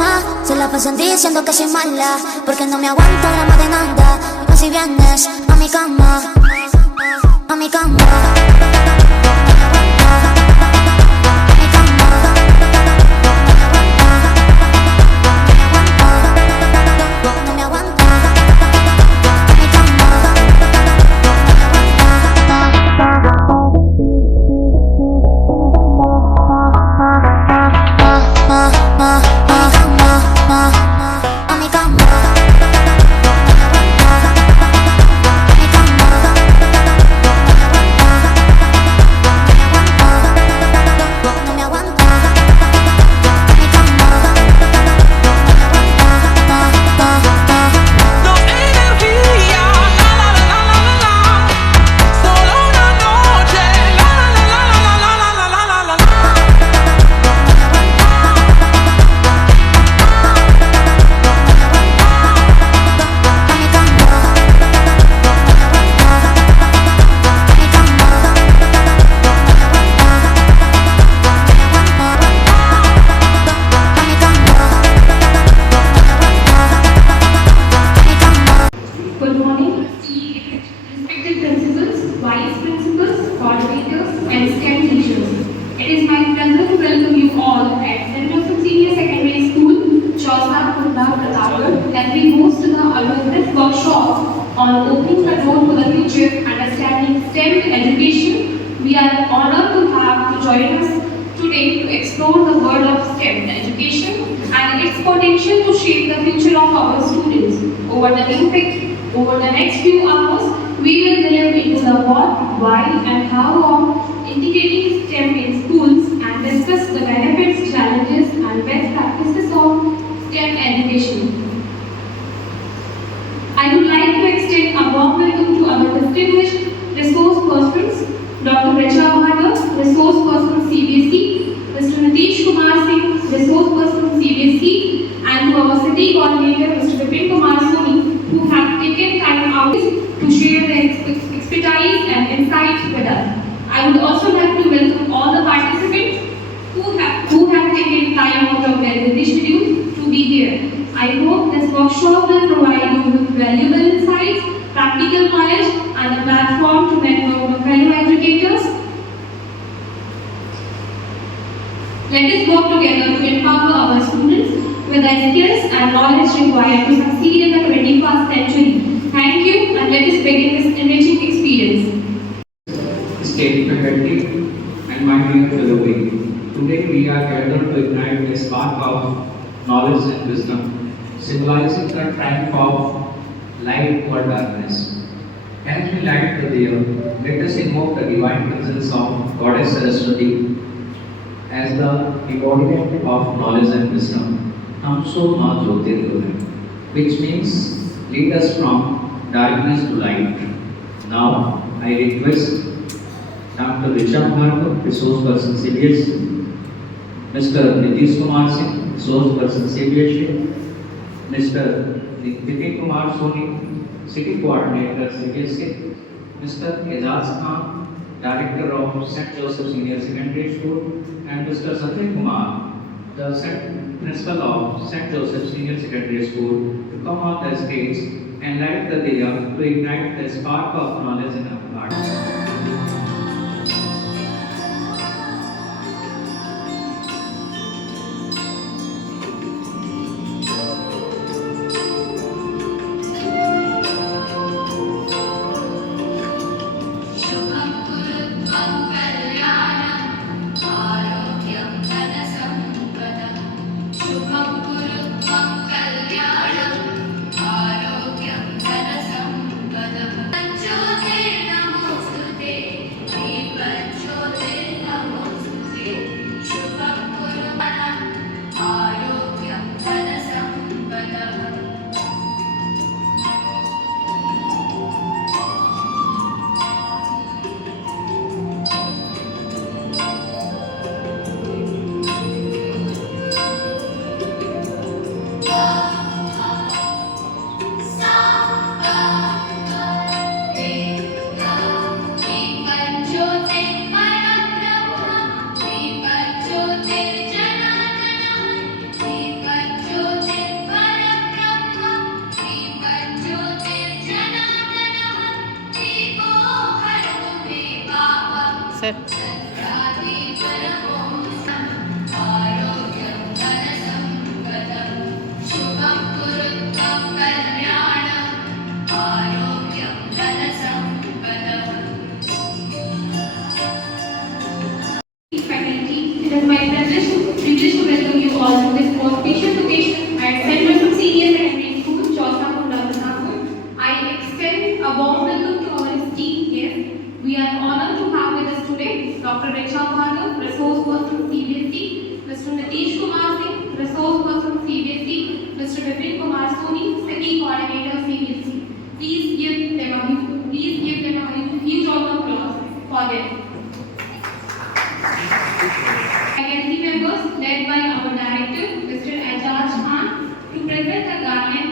cama, se la pasan diciendo que soy mala, porque no me aguanto grama de nada. Y si vienes a mi cama, a mi cama. On opening the door to the future, understanding STEM education, we are honored to have to join us today to explore the world of STEM education and its potential to shape the future of our students. Over the next few hours, we will delve into the what, why, and how of integrating STEM in schools and discuss the benefits, challenges, and best practices of STEM education. I would like to extend a warm welcome to our distinguished resource persons, Dr. Richa Bhagar, resource person CBSE, Mr. Nitish Kumar Singh, resource person CBSE, and to our city coordinator, Mr. Vipin Kumar Soni, who have taken time out to share their expertise and insights with us. I would also like to welcome all the participants who have taken time out of their busy schedule to be here. I hope this workshop will provide you with valuable insights, practical knowledge, and a platform to network with fellow educators. Let us work together to empower our students with the skills and knowledge required to succeed in the 21st century. Thank you, and let us begin this enriching experience. State faculty and my dear fellow today we are gathered to ignite the spark of knowledge and wisdom, symbolizing the triumph of light over darkness. As we light the diya, let us invoke the divine presence of Goddess Saraswati as the embodiment of knowledge and wisdom. Tamso ma jyotirgamaya, which means lead us from darkness to light. Now I request Dr. Richa Bhagar, resource person CBSE, Mr. Nitish Kumar Singh, resource person CBSE, Mr. Vipin Kumar Soni, city coordinator CBSE, Mr. Ejaz Khan, director of St. Joseph Senior Secondary School, and Mr. Satya Kumar, the principal of St. Joseph Senior Secondary School, to come on the stage and light the diya to ignite the spark of knowledge in our hearts. Sir. Faculty, it is my privilege to welcome you all to this auspicious occasion at St. Joseph Senior Secondary School, Chausapur, Ladakh. I extend a warm welcome to our esteemed guests. We are honored to have with us today Dr. Richa Bhargav, resource person CBSE, Mr. Nitish Kumar Singh, resource person CBSE, Mr. Vipin Kumar Soni, City Coordinator CBSE. Please give them a huge round of applause for them. Faculty members led by our director, Mr. Ajaz Khan, to present a garland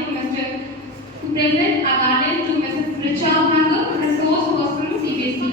to Mrs. Richa Bhargav, resource person CBSE.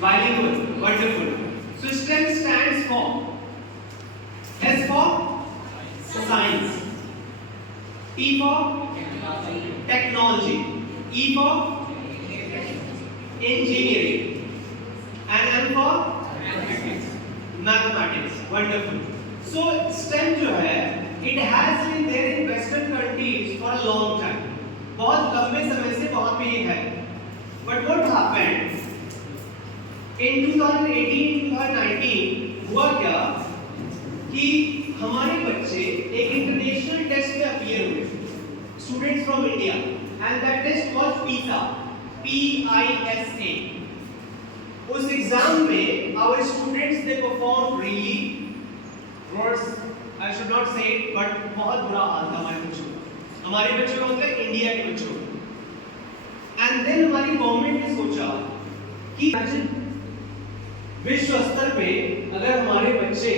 Bilingual, wonderful. So STEM stands for S for science, T for technology, E for engineering, and M for mathematics. Wonderful. So STEM जो है, it has been there in Western countries for a long time. बहुत लंबे समय से वहाँ पे ये है. But what happened? In 2018-2019 हुआ क्या कि हमारे बच्चे एक इंटरनेशनल टेस्ट में अपीयर हुए, students from India, and that test was PISA, PISA. उस एग्जाम में our students they performed really worse, I should not say it, but बहुत बुरा हाल था हमारे बच्चों का मतलब इंडिया के बच्चों का. एंड देन हमारी गवर्नमेंट ने सोचा कि विश्व स्तर पे अगर हमारे बच्चे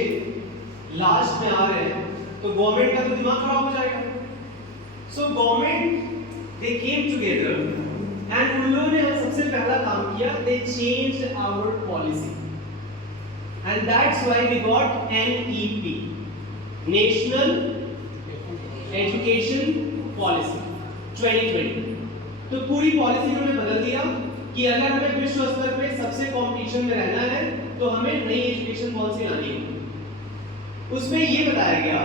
लास्ट में आ रहे हैं तो गवर्नमेंट का तो दिमाग खराब हो जाएगा. So government they came together and उन लोगों ने सबसे पहला काम किया, they changed our policy, and that's why we got NEP, national education policy 2020। तो पूरी पॉलिसी उन्होंने बदल दिया कि अगर हमें विश्व स्तर पे सबसे कंपटीशन में रहना है तो हमें नई एजुकेशन पॉलिसी लानी है। उसमें ये बताया गया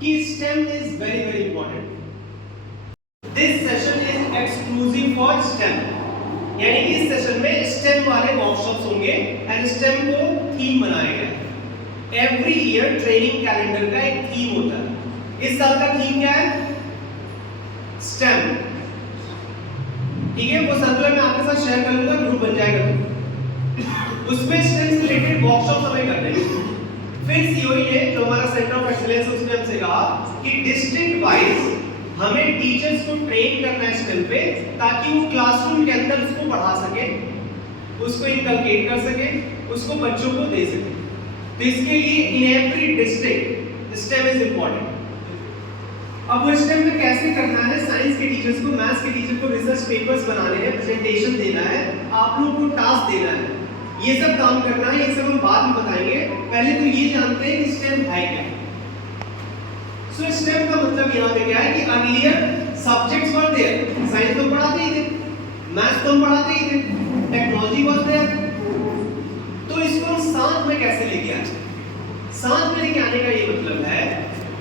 कि STEM is very very important. This session is exclusive for STEM, यानी कि इस सेशन में STEM वाले वर्कशॉप्स होंगे एंड STEM को थीम बनाया गया है। एवरी ईयर ट्रेनिंग कैलेंडर का एक थीम होता है। इस साल का थीम क्या है? STEM। ठीक है, वो सर्कुलर मैं आपके साथ शेयर करूंगा, ग्रुप बन जाएगा तो उसमें STEM से रिलेटेड वर्कशॉप हमें करने हैं। फिर सीओई ने, जो हमारा सेंटर ऑफ एक्सीलेंस, उसने हमसे कहा कि डिस्ट्रिक्ट वाइज हमें टीचर्स को ट्रेन करना है STEM पे, ताकि वो क्लासरूम के अंदर उसको पढ़ा सके, उसको इनकलकेट कर सके, उसको बच्चों को दे सके। तो इसके लिए in every district STEM is important. अब वो STEM में कैसे करना है? साइंस के टीचर्स को, मैथ्स के टीचर को रिसर्च पेपर्स बनाने हैं, प्रेजेंटेशन देना है, आप लोगों को टास्क देना है, ये सब काम करना है। ये सब हम बाद में बताएंगे, पहले तो ये जानते हैं कि STEM है क्या। सो STEM का मतलब यहाँ पे क्या है कि earlier subjects were there, science तो पढ़ाते ही थे, मैथ्स तो पढ़ाते ही थे, टेक्नोलॉजी वाज देयर। तो इसको हम साथ में कैसे लेके आए? साथ में लेके आने का ये मतलब है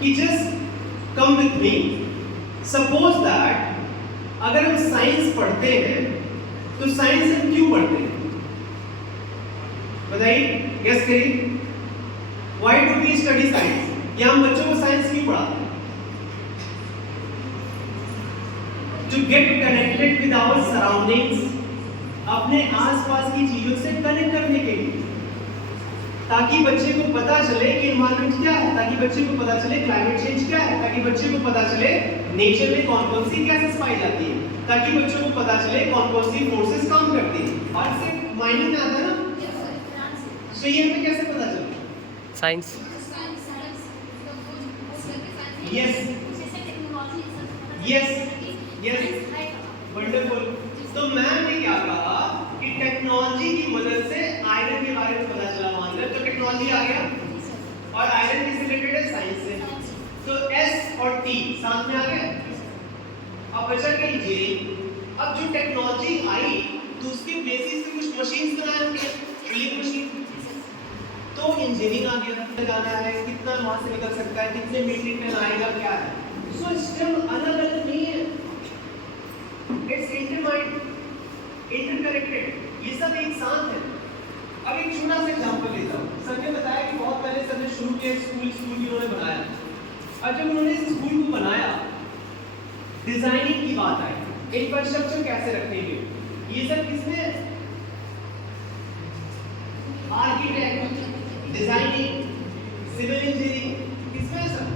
कि just come with me. Suppose that अगर हम साइंस पढ़ते हैं तो साइंस हम क्यों पढ़ते हैं? बताइए, गेस करिए। Why do we study science? या हम बच्चों को साइंस क्यों पढ़ाते हैं? To get connected with our surroundings, अपने आसपास की चीजों से कनेक्ट करने के लिए, ताकि बच्चे को पता चले कि एनवायरनमेंट क्या है, ताकि बच्चे को पता चले क्लाइमेट चेंज क्या है, ताकि बच्चे को पता चले नेचर में कौन-कौन सी गैसेस पाई जाती है, ताकि बच्चों को पता चले कौन-कौन सी फोर्सेस काम करती हैं। और इससे माइनिंग में आता है ना, तो ये हमें कैसे पता चले? Science. Yes yes yes, wonderful. तो मैम ने क्या कहा कि टेक्नोलॉजी की मदद से आयरन के बारे में पता चला वहां से, तो टेक्नोलॉजी आ गया और आयरन किससे रिलेटेड है? साइंस से। तो S और T साथ में आ गए। अब बचा क्या? इंजीनियरिंग। अब जो टेक्नोलॉजी आई तो उसके बेसिस पे कुछ मशीन्स बनाए होंगे, ड्रिलिंग मशीन, तो इंजीनियरिंग आ गया। जाना है, कितना वहां से निकल सकता है, कितने मीट्रिक टन आएगा, क्या है। सो STEM अलग अलग नहीं है, इट्स इंटरमाइंड, इंटरकनेक्टेड, ये सब एक साथ है। अब एक छोटा सा एग्जांपल लेता हूं। सर ने बताया कि बहुत पहले सर ने शुरू किया स्कूल इन्होंने बनाया। और जब उन्होंने इस स्कूल को बनाया, डिजाइनिंग की बात आई, इंफ्रास्ट्रक्चर कैसे रखेंगे, ये सब किसने? आर्किटेक्ट, डिजाइनिंग, सिविल इंजीनियरिंग, किसमें सब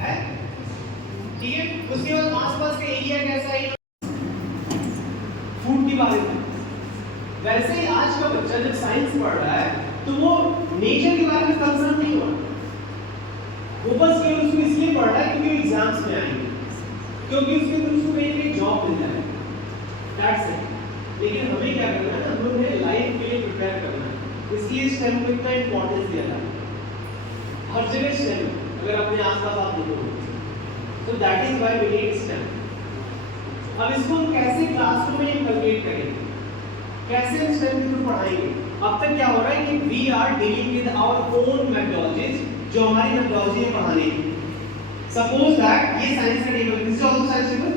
है? ठीक है। उसके बाद आसपास का एरिया कैसा है, फूड के बारे में। वैसे ही आज का बच्चा जब साइंस पढ़ रहा है तो वो नेचर के बारे में कंसर्न नहीं हुआ, वो बस केवल उसको इसलिए पढ़ रहा है क्योंकि एग्जाम्स में आएंगे, क्योंकि उसके थ्रू उसको कहीं जॉब मिल जाए, दैट्स इट। लेकिन हमें क्या करना है? हम लोग ने लाइफ के लिए प्रिपेयर करना है, इसलिए STEM को इतना इंपॉर्टेंस दिया है। हर जगह STEM, अगर अपने आसपास आप देखोगे तो that is why we need STEM। अब इसको हम कैसे क्लासरूम में इंटीग्रेट करेंगे, कैसे हम STEM को पढ़ाएंगे? अब तक क्या हो रहा है कि we are dealing with our own methodologies, जो हमारी मेथोडोलॉजी है पढ़ाने की। सपोज दैट ये साइंस का table, this is also science table.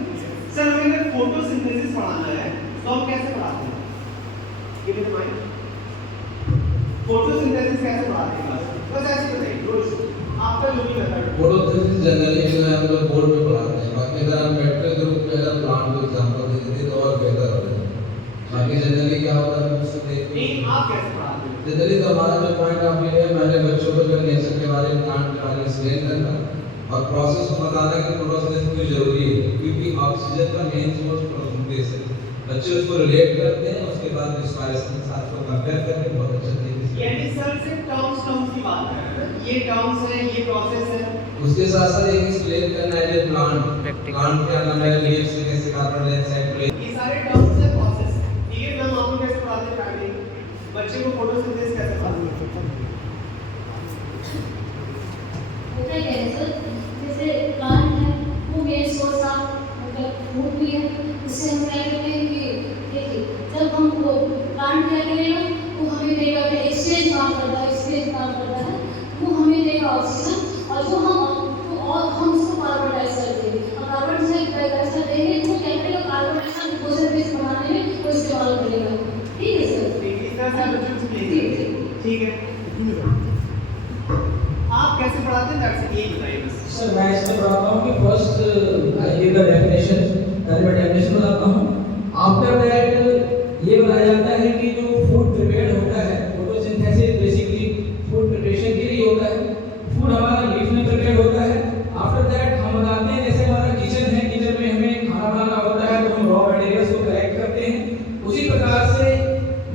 Sir हमें अगर फोटोसिंथेसिस पढ़ाना है तो हम कैसे पढ़ाते हैं? Give me the mic. Photosynthesis कैसे पढ़ाते हैं? बस ऐसे बताइए, आपका जो भी मेथड। फोटोसिंथेसिस जनरली जो है हम लोग बोर्ड में पढ़ाते हैं, बाकी अगर हम बैठकर ग्रुप में अगर प्लांट को एग्जांपल दे देते तो और बेहतर होता है। बाकी जनरली क्या होता है उसको देखते नहीं, आप कैसे पढ़ाते हैं? जनरली तो हमारा जो पॉइंट ऑफ व्यू है, मैंने बच्चों को जो नेचर के बारे में, प्लांट के बारे में एक्सप्लेन करना और प्रोसेस को बताना कि फोटोसिंथेसिस क्यों जरूरी है, क्योंकि ऑक्सीजन का मेन सोर्स फोटोसिंथेसिस है। बच्चे उसको रिलेट करते हैं, उसके बाद रिस्पायरेशन के साथ को कंपेयर करके बहुत अच्छा तरीके से। यानी सर से टर्म्स की बात कर रहे हैं, ये टर्म्स है, ये प्रोसेस है। उसके साथ साथ एक एक्सप्लेन करना है जो प्लांट क्या नाम है, लीव्स से कैसे कार्बन डाइऑक्साइड ये सारे टर्म्स है, प्रोसेस। ठीक है, मैम आपको कैसे पढ़ाते हैं फैमिली बच्चे को फोटोसिंथेसिस कैसे पढ़ाते हैं? होता है सर, जैसे जैसे हम क्या करते हैं कि देखिए जब हम वो प्लांट क्या करेगा वो हमें देगा एक्सचेंज काम करता है, वो हमें देगा ऑक्सीजन और जो हम उसको कार्बन डाइऑक्साइड देंगे और कार्बन डाइऑक्साइड देंगे तो क्या करेगा कार्बन डाइऑक्साइड डिपोजिट बेस बनाने में वो इस्तेमाल करेगा। ठीक है सर? ठीक है, आप कैसे पढ़ाते हैं दैट्स ये बताइए बस। सर मैं इसमें पढ़ाता हूँ कि first I give the definition, पहले मैं डेफिनेशन बताता हूँ। आफ्टर दैट ये बताया जाता है कि जो फूड प्रिपेयर्ड होता है, फोटोसिंथेसिस बेसिकली फूड प्रिपरेशन के लिए होता है। फूड हमारा लीफ में प्रिपेयर्ड होता है। आफ्टर दैट हम बताते हैं जैसे हमारा किचन है, किचन में हमें खाना बनाना होता है तो हम रॉ मटेरियल्स को कलेक्ट करते हैं। उसी प्रकार से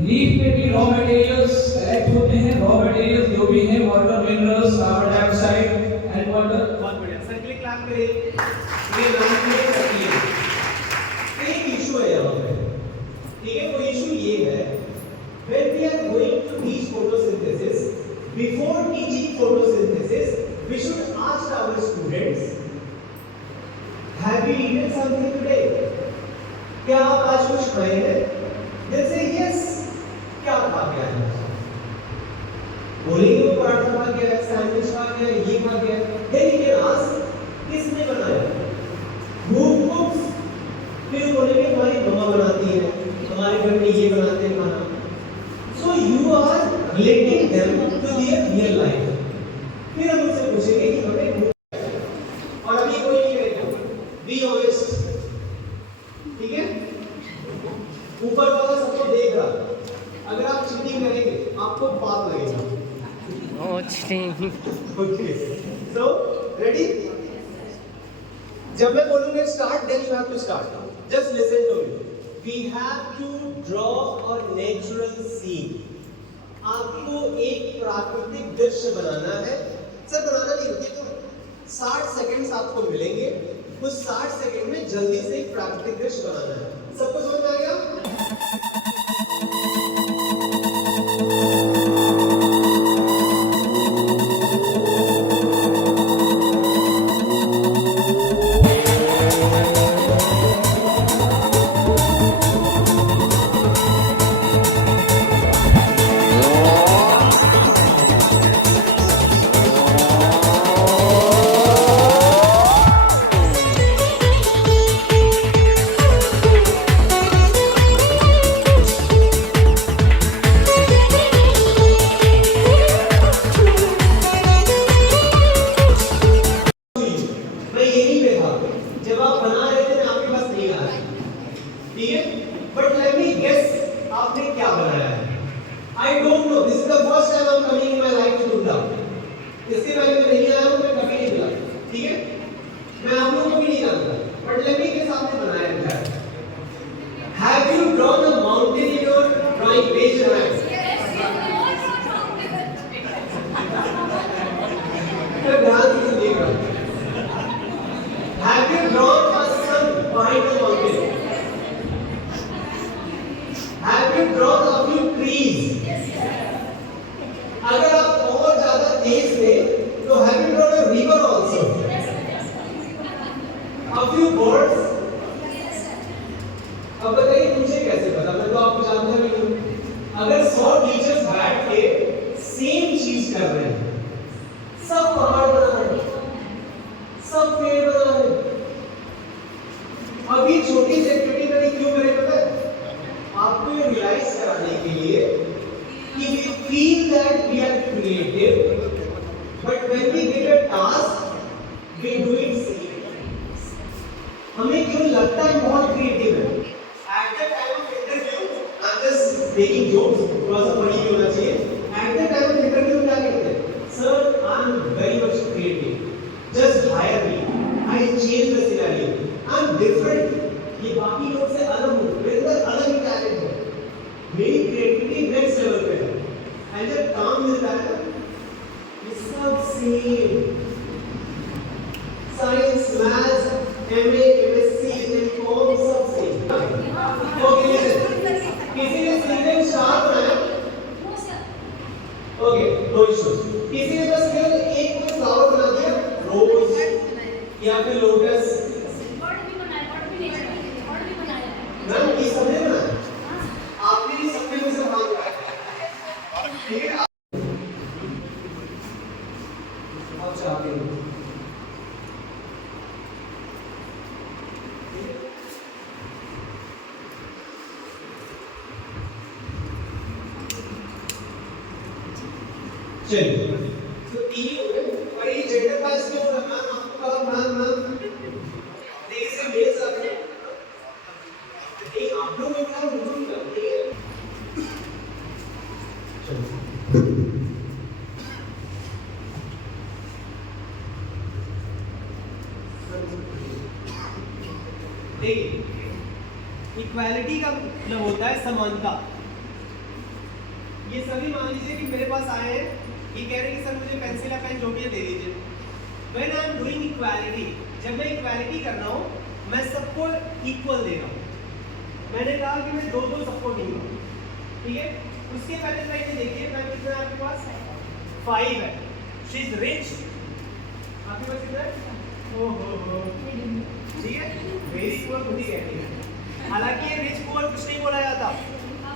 लीफ में भी रॉ मटेरियल्स कलेक्ट होते हैं। रॉ मटेरियल्स जो भी हैं water, minerals, carbon dioxide and water. बहुत बढ़िया सर, के लिए क्लैप करिए। ये लाइन क्लियर करती है। एक इशू है यहाँ पे, ठीक है? वो इशू ये है when we are going to teach photosynthesis, before teaching photosynthesis we should ask our students, have you eaten something today? क्या आप आज कुछ खाए हैं? They'll say yes. क्या खा के आए? बोलेंगे वो पराठा खा गया, सैंडविच खा गया, ये खा गया। Then you can ask, किसने बनाया? Who cooks? फिर बोलेंगे हमारी मम्मा बनाती है, हमारे घर में ये बनाते हैं खाना। So you are relating them to their real life. फिर हम उनसे पूछेंगे कि हमें और अभी कोई नहीं करेगा, be honest, ठीक है? ऊपर वाला सबको देख रहा, अगर आप चीटिंग करेंगे आपको पाप लगेगा। Okay, so ready? जब मैं बोलूँगा start, then you have to start. Just listen to me. We have to draw a natural scene. आपको एक प्राकृतिक दृश्य बनाना है। सर बनाना नहीं होती तो 60 सेकंड्स आपको मिलेंगे, उस 60 सेकंड में जल्दी से एक प्राकृतिक दृश्य बनाना है। सबको समझ में आ गया? इसके पहले मैं नहीं आया हूं, मैं कभी नहीं मिला, ठीक है? मैं आप लोगों को भी नहीं जानता, बट लेट मी के सामने बनाया है। Have you drawn a mountain in your drawing page? तो ध्यान से सुनिएगा। Have you drawn a sun behind the mountain? Have you drawn a few trees? अगर आप और ज्यादा तेज थे तो have you drawn a river also? A few birds? अब बताइए मुझे कैसे पता, मैं तो आपको जानता भी नहीं। अगर 100 टीचर्स बैठ के सेम चीज कर रहे हैं, सब पहाड़ बना रहे हैं, सब पेड़ बना रहे हैं, अभी छोटी सी एक्टिविटी मैंने क्यों करी पता है? आपको ये रियलाइज कराने के लिए कि we feel that we are creative, but when we get a task, we do it safe. हमें क्यों लगता है बहुत क्रिएटिव है? At the time of interview, I'm just making jokes, थोड़ा सा funny भी होना चाहिए। At the time of interview क्या कहते हैं? Sir, I'm very much creative. Just hire me. I'll change the scenario. I'm different. ये बाकी लोग से अलग हूँ, मेरे अंदर अलग ही टैलेंट है, मेरी क्रिएटिविटी नेक्स्ट लेवल पे है। एंड जब काम मिलता है ये सब same, science, maths, MA, MSc, MCom सब सेम। ओके किसी ने सीक्वेंस स्टार बनाया? Okay no issues. किसी ने बस केवल एक कोई फ्लावर बना दिया, रोज या फिर लोटस? चलिए तो 3 हो गए। और ये जेंडर पास क्यों हो रहा है? मैम आपको कहा मैम देखिए इसका मेल सब है, नहीं आप लोग क्या रुको ठीक है। देखिए इक्वालिटी का मतलब होता है समानता। ये सभी मान लीजिए कि मेरे पास आए हैं, ये कह रहे हैं कि सर मुझे पेंसिल या पेन जो भी है दे दीजिए। When I am doing equality, जब मैं इक्वालिटी कर रहा हूँ मैं सबको इक्वल दे रहा हूँ। मैंने कहा कि मैं 2-2 सबको दूंगा, ठीक है। उसके पहले स्लाइड में देखिए मैम कितना है आपके पास 5 है। शी इज रिच, आपके पास कितना है? ओहो ठीक है, वेरी पुअर खुद ही कहती है। हालांकि ये रिच पुअर कुछ नहीं बोला जाता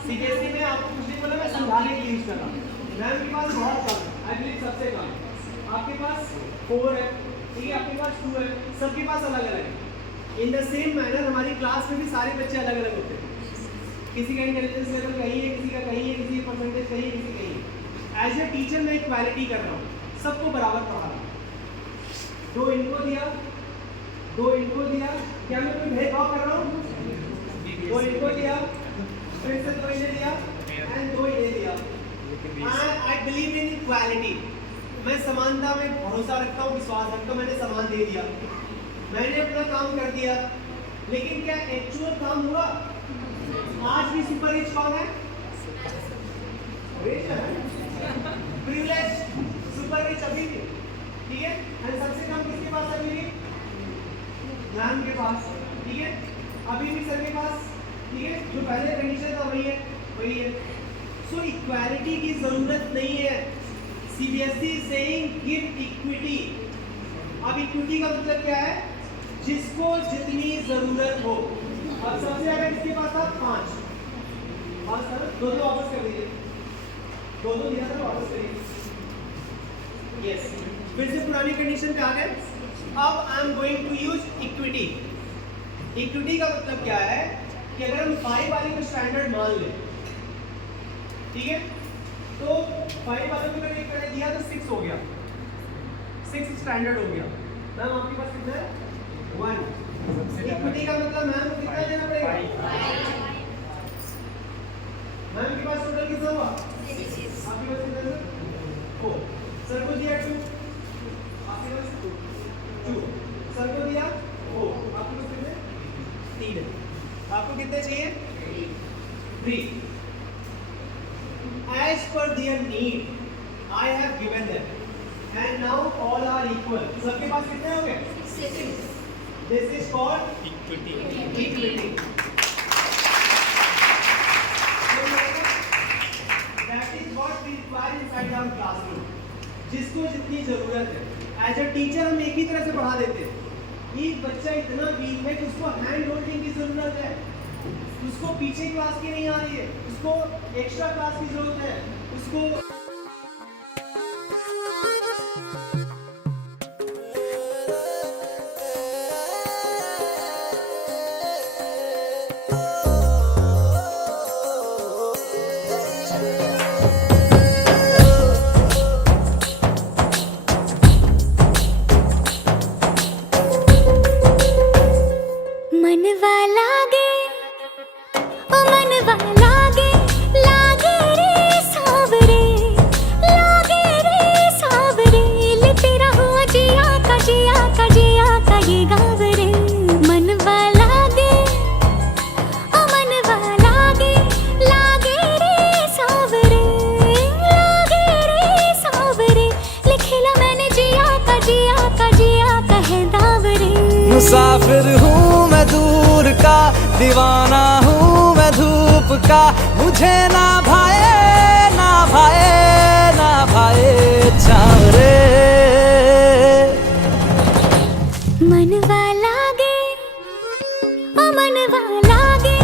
सीबीएसई में, आपको कुछ नहीं बोला, मैं समझाने के लिए यूज कर रहा हूँ। मैम के पास बहुत कम है, आई बिलीव सबसे कम। आपके पास 4 है, ठीक है, आपके पास 2 है, सबके पास अलग अलग है। इन द सेम मैनर हमारी क्लास में भी सारे बच्चे अलग अलग होते हैं। किसी का इंटेलिजेंस लेवल कहीं है, किसी का कहीं है, किसी का परसेंटेज कहीं है, किसी कहीं है। एज ए टीचर मैं इक्वालिटी कर रहा हूँ, सबको बराबर पढ़ा रहा हूँ। 2 इनको दिया, 2 इनको दिया, क्या मैं कोई भेदभाव कर रहा हूँ? 2 इनको दिया, फिर से 2 इन्हें दिया एंड 2 इन्हें दिया। आई बिलीव इन इक्वालिटी, मैं समानता में भरोसा रखता हूँ, विश्वास रखता हूँ। मैंने समान दे दिया, मैंने अपना काम कर दिया, लेकिन क्या एक्चुअल काम हुआ? आज भी सुपर रिच कौन है? रिच है, प्रिविलेज, सुपर रिच अभी भी, ठीक है। एंड सबसे कम किसके पास अभी भी? ज्ञान के पास, ठीक है, अभी भी सर के पास, ठीक है। जो पहले कंडीशन था वही है। सो इक्वालिटी की जरूरत नहीं है। CBSE saying give equity. अब इक्विटी का मतलब क्या है? जिसको जितनी जरूरत हो। अब सबसे ज्यादा किसके पास था? 5 सर, 2 वापस कर दीजिए, 2 दिया था, वापस करिए। यस, फिर से पुरानी कंडीशन पे आ गए। अब I am going to use equity. Equity का मतलब क्या है कि अगर हम 5 वाले को स्टैंडर्ड मान लें, ठीक है, तो 5 वालों को अगर एक तरह दिया तो 6 हो गया, 6 स्टैंडर्ड हो गया। मैम आपके पास कितना है? 1। इक्विटी का मतलब मैम को कितना देना पड़ेगा? मैम के पास टोटल कितना हुआ? 6। आपके पास कितना है? 4। सर को दिया 2, आपके पास 2। सर को दिया 4, आपके पास कितने? 3 है। आपको कितने चाहिए? 3। As per their need, I have given them, and now all are equal. सबके पास कितने हो गए? 6. This is called equity. That is what we require inside our classroom. जिसको जितनी जरूरत है। As a teacher हम एक ही तरह से पढ़ा देते हैं। एक बच्चा इतना वीक है कि उसको हैंड होल्डिंग की जरूरत है, उसको पीछे क्लास की नहीं आ रही है, उसको एक्स्ट्रा क्लास की जरूरत है, उसको मुसाफिर हूँ मैं दूर का, दीवाना हूँ मैं धूप का। मुझे ना भाए ना भाए ना भाए चावरे। मनवा लागे ओ मनवा लागे,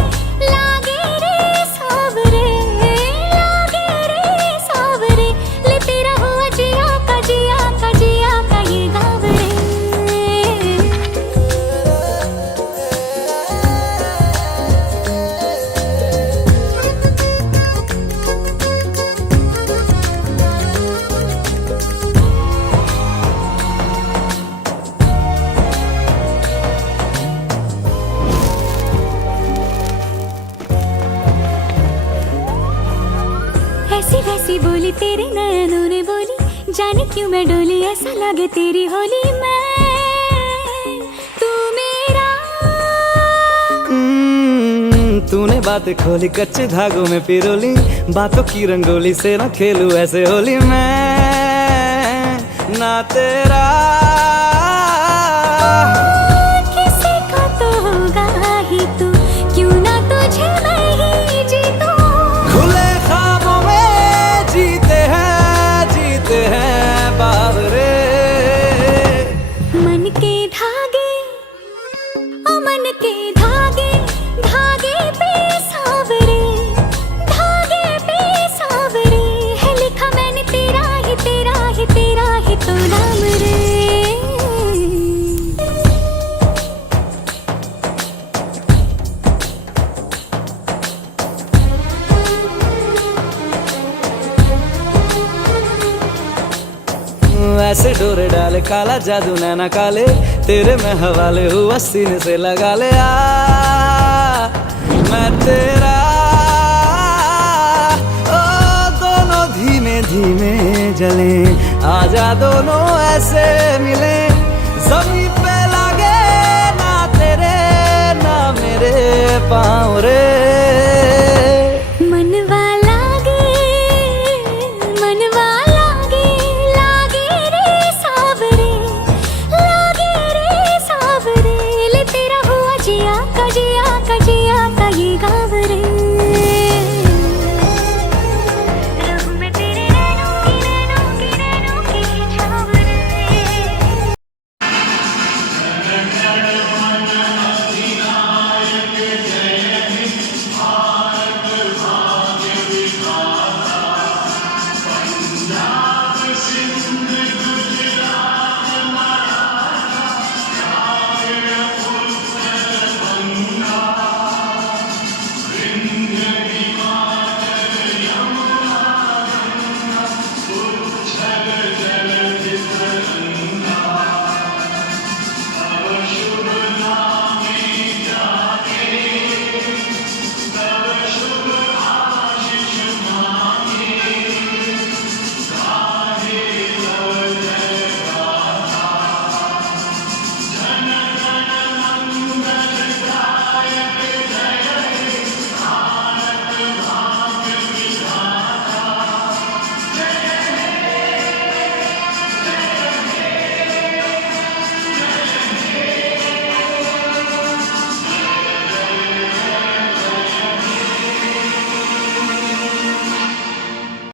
लागे रे सावरे, लागे रे सावरे। ले तेरा हुआ जिया का जिया का जिया का ये गाँव रे। जैसी वैसी बोली तेरे नयनों ने बोली, जाने क्यों मैं डोली, ऐसा लगे तेरी होली मैं तू मेरा। तूने बातें खोली कच्चे धागों में पिरोली, बातों की रंगोली से न खेलूं ऐसे होली मैं ना तेरा। किसी का तो होगा ही तू, क्यों ना तुझे मैं ही जीतूं। खुले ख्वाबों में जीते हैं बावरे। मन के धागे ओ मन के धागे, धागे पे सावरे, धागे पे सावरे है लिखा मैंने तेरा ही तेरा ही तेरा ही तो नाम रे। ऐसे डोरे डाले काला जादू नैना काले, तेरे में हवाले हुआ सीने से लगा ले आ मैं तेरा। ओ दोनों धीमे धीमे जले, आजा दोनों ऐसे मिले, जमीन पे लागे ना तेरे ना मेरे पाँव रे।